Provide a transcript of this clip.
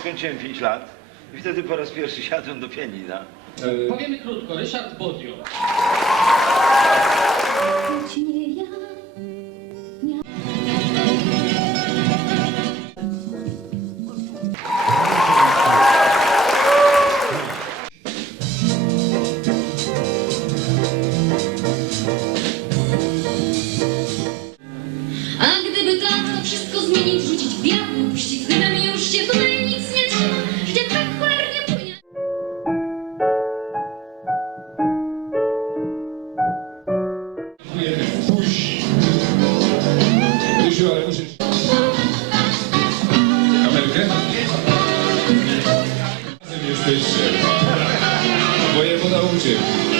skończyłem 5 lat i wtedy po raz pierwszy siadłem do pianina. E, Powiemy krótko, Ryszard Bodio. A gdyby tak wszystko zmienić, rzucić w Zuziu, ale musisz... Kamerkę? Razem jesteście. Wojewoda uciekł.